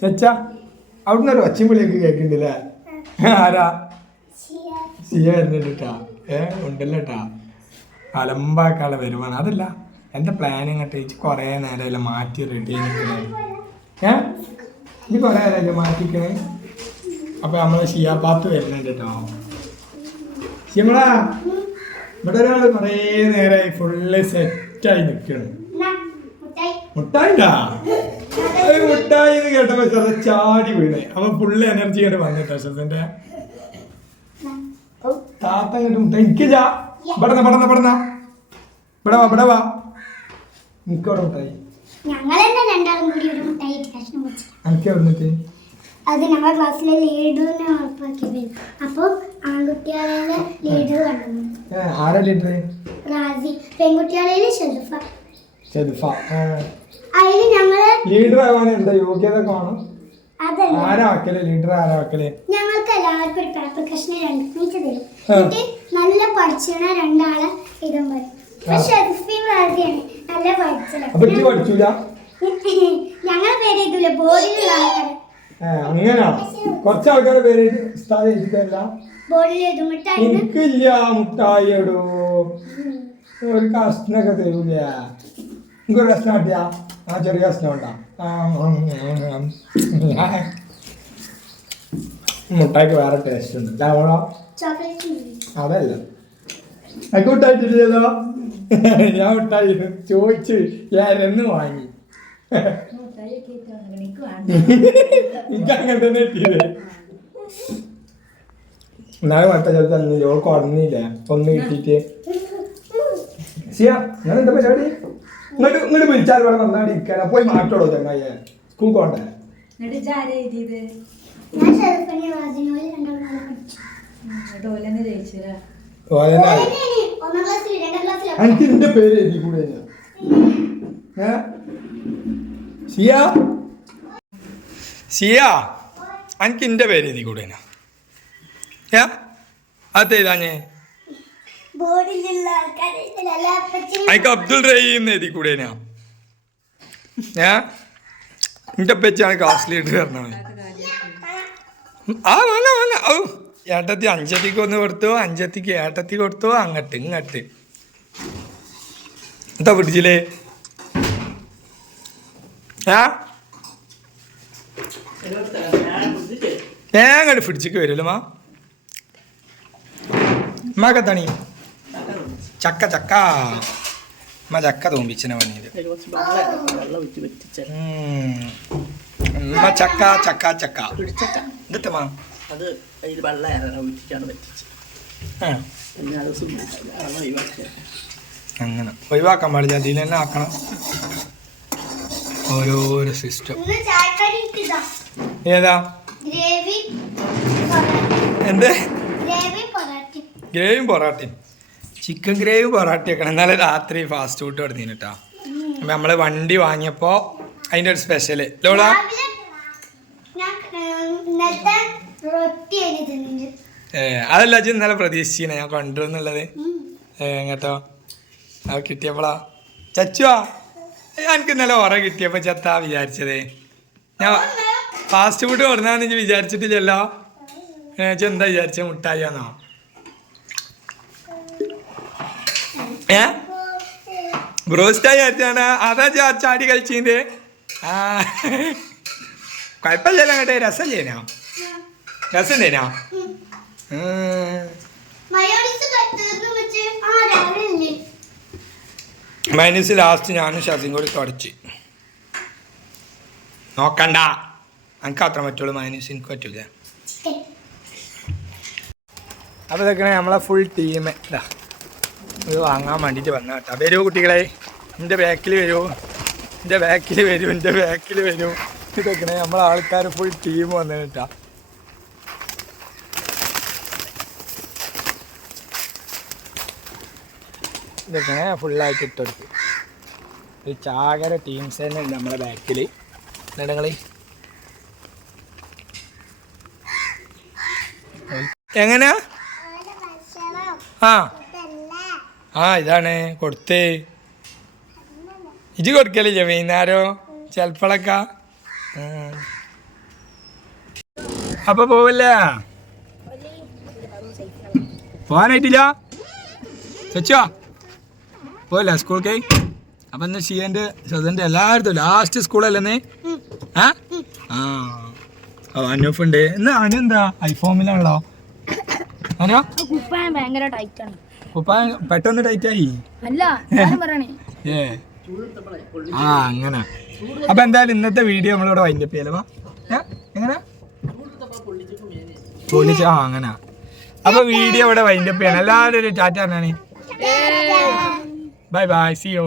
ചച്ചാ അവിടുന്ന് ഒരു ഒച്ചമ്പിളിയൊക്കെ കേൾക്കുന്നുണ്ടല്ലേ? ആരാ? സിയ വരുന്നുണ്ടാ? ഉണ്ടല്ലോ കേട്ടാ. അലമ്പാക്കാനുള്ള വരുമാനം അതല്ല എൻ്റെ പ്ലാൻ ഇങ്ങോട്ട് കുറേ നേരമല്ല മാറ്റി റെഡി ആയിക്കണേ. ഇനി കുറേ നേരമല്ലേ മാറ്റിക്കണേ. അപ്പൊ നമ്മളെ ഷിയാപ്പാത്ത് വരുന്നുണ്ട് കേട്ടോ. ഷിയമളാ ഇവിടെ ഒരാൾ കുറേ നേരമായി ഫുള്ള് സെറ്റായി നിൽക്കണം. മുട്ടായിണ്ടാ? മുട്ടായി എന്ന് കേട്ടപ്പോ ചെറുത ചാടി വീണേ. അപ്പൊ ഫുള്ള് എനർജി ആയിട്ട് വന്നിട്ടാ ഷെസിന്റെ താത്ത കേട്ട് മുട്ടായി. എനിക്ക് ഇവിടെ വാ എനിക്കവിടെ മുട്ടായി. എനിക്ക് വന്നിട്ട് അത് ഞങ്ങളുടെ ക്ലാസ്സിലെ ലീഡറിനെ ഉറപ്പാക്കിയത്. അപ്പൊ ആൺകുട്ടികളെ ലീഡർ കണ്ടു. ആരാ ലീഡർ? റാസി. പെൺകുട്ടികളെ ഷെറിഫ. അതില് ഞങ്ങള് ലീഡർ ആവാൻ എന്താ യോഗ്യത കാണും? ആരാ വെക്കല് ലീഡർ? ആരാ വെക്കല്? ഞങ്ങൾക്ക് എല്ലാവർക്കും ഒരു പേപ്പർ കഷ്ണം നീച്ച് തരും. എന്നിട്ട് നല്ല പഠിച്ചിരുന്ന രണ്ടാളെ ഇതും പറയും. ഷെറിഫയും റാസിയാണ് നല്ല പഠിച്ചൂല. ഞങ്ങളെ പേര് എഴുതൂല, ബോർഡിലുള്ള ആൾക്കാർ. അങ്ങനെ കുറച്ച് ആൾക്കാരുടെ പേര് എഴുതിക്കല്ല. ബോർഡിൽ എഴുതും. എനിക്കില്ല മുട്ടായി ഇടൂ. ഒരു കഷ്ണൊക്കെ തരൂല. എനിക്കൊരു കഷ്ണം കിട്ടിയാ ആ ചെറിയ കഷ്ണം ഉണ്ടാ. മുട്ടായിക്ക് വേറെ ടേസ്റ്റ് ഉണ്ട്. അതല്ല എനിക്ക് മുട്ടായിട്ടില്ലല്ലോ. ഞാൻ മുട്ടായി ചോദിച്ചു ഞാനെന്ന് വാങ്ങി. എനിക്കങ്ങനെ തന്നെ കിട്ടിയത്. എന്നാലും മറ്റേ ചിലപ്പോൾ തന്നില്ല. ഓൾക്ക് ഉടനില്ല ഒന്ന് കിട്ടിയിട്ട്. സിയാ ഞാൻ എന്താ പരിപാടി? ഇങ്ങോട്ട് വിളിച്ചാൽ വേണം വന്നാടി ഇരിക്കാൻ. പോയി മാറ്റോളൂ ചങ്ങായി. സ്കൂൾ പോണ്ടേ? എനിക്ക് എന്റെ പേര് എഴുതി കൂടെ. സിയ എനിക്ക് എന്റെ പേര് എഴുതി കൂടെ. അതേതാഞ്ഞേ? എനിക്ക് അബ്ദുൾ റഹീം എഴുതി കൂടെ. എന്റെ പെച്ചാണ് ക്ലാസ് ലീഡർ പറഞ്ഞത്. ആ വേണ്ട ഓ ഏട്ടത്തി അഞ്ചത്തിക്ക് ഒന്ന് കൊടുത്തു, അഞ്ചത്തിക്ക് ഏട്ടത്തി കൊടുത്തു, അങ്ങട്ട് ഇങ്ങട്ട്. എന്താ പിടിച്ചില്ലേ? അങ്ങോട്ട് പിടിച്ചിക്ക് വരുമല്ലോ മാ. ഉമ്മാക്കത്തണി ചക്ക ഉമ്മ ചക്ക തോമ്പിച്ചനെ പണിയത്. ഉമ്മ ചക്ക എന്നിട്ടമാ അത് അങ്ങനെ ഒഴിവാക്കാൻ പാടില്ല. അതിൽ തന്നെ ആക്കണം ഓരോരോ സിസ്റ്റം. ഏതാ? എന്ത് ഗ്രേവിയും പൊറാട്ടയും? ചിക്കൻ ഗ്രേവിയും പൊറാട്ടയും ഒക്കെ എന്നാലും രാത്രി ഫാസ്റ്റ് ഫുഡ് തുടങ്ങിന് കേട്ടോ. അപ്പം നമ്മൾ വണ്ടി വാങ്ങിയപ്പോൾ അതിൻ്റെ ഒരു സ്പെഷ്യല് ലോള അതല്ല അച്ഛൻ ഇന്നലെ പ്രതീക്ഷിച്ചിനെ ഞാൻ കൊണ്ടുവന്നുള്ളത് കേട്ടോ. അത് കിട്ടിയപ്പോളാ ചച്ചുവാ എനിക്ക് ഇന്നലെ ഉറ കിട്ടിയപ്പോൾ ചത്താ വിചാരിച്ചത്. ഞാൻ ഫാസ്റ്റ് ഫുഡ് കൊടുന്നാന്ന് വിചാരിച്ചിട്ടില്ലല്ലോ. എന്താ വിചാരിച്ച മുട്ടായിയാന്നോ? ബ്രോസ്റ്റായി വിചാരിച്ചാണ്. അതാ ചാടി കളിച്ചത്. കുഴപ്പമില്ലല്ലോ അങ്ങോട്ടെ. രസല്ലേനാ? രസല്ലേനാ? മൈനസ് ലാസ്റ്റ് ഞാനും ഷസിയും കൂടി തുടച്ച്. നോക്കണ്ട എനിക്ക് അത്ര പറ്റുള്ളൂ. മൈനസ് എനിക്ക് പറ്റൂല. അപ്പോൾ ഇതൊക്കെ നമ്മളെ ഫുൾ ടീം ഇതാ ഇത് വാങ്ങാൻ വേണ്ടിയിട്ട് വന്ന കേട്ടോ. വരൂ കുട്ടികളെ, എൻ്റെ ബാക്കിൽ വരൂ. ഇതൊക്കെ നമ്മളെ ആൾക്കാർ ഫുൾ ടീം വന്നു കേട്ടോ. ഇതൊക്കെ ഫുള്ളായിട്ട് ഇട്ടെടുത്ത് ഒരു ചാകര ടീംസ് തന്നെ ഉണ്ട് നമ്മളെ ബാക്കിൽ. നിങ്ങൾ എങ്ങനെയാ? ഇതാണ് കൊടുത്തേ. ഇജ് കൊടുക്കലില്ലേ വൈകുന്നേരം ചിലപ്പോഴൊക്കെ? അപ്പൊ പോവല്ലേ പോവാനായിട്ടില്ല ചച്ചോ പോവല്ലേ സ്കൂൾക്ക് അപ്പൊ ഇന്ന് ഷിയന്റെ സ്വതന്റെ എല്ലായിടത്തും ലാസ്റ്റ് സ്കൂളല്ലേ അനൂഫുണ്ട് ഇന്ന് അനു ഐഫോമിലാണല്ലോ അനു ഭയങ്കര ടൈറ്റ് ആണ് കുപ്പായ പെട്ടെന്ന് ടൈറ്റ് ആയി അല്ല അങ്ങനെ അപ്പൊ എന്തായാലും ഇന്നത്തെ വീഡിയോ നമ്മളിവിടെ വൈൻഡപ്പ് ചെയ്യലോ എങ്ങനെ പൊളിച്ച് അങ്ങനെ അപ്പൊ വീഡിയോ ഇവിടെ വൈൻഡപ്പ് ചെയ്യണം എല്ലാവരും ഒരു ടാറ്റ പറഞ്ഞാണ് ബൈ ബൈ സി യു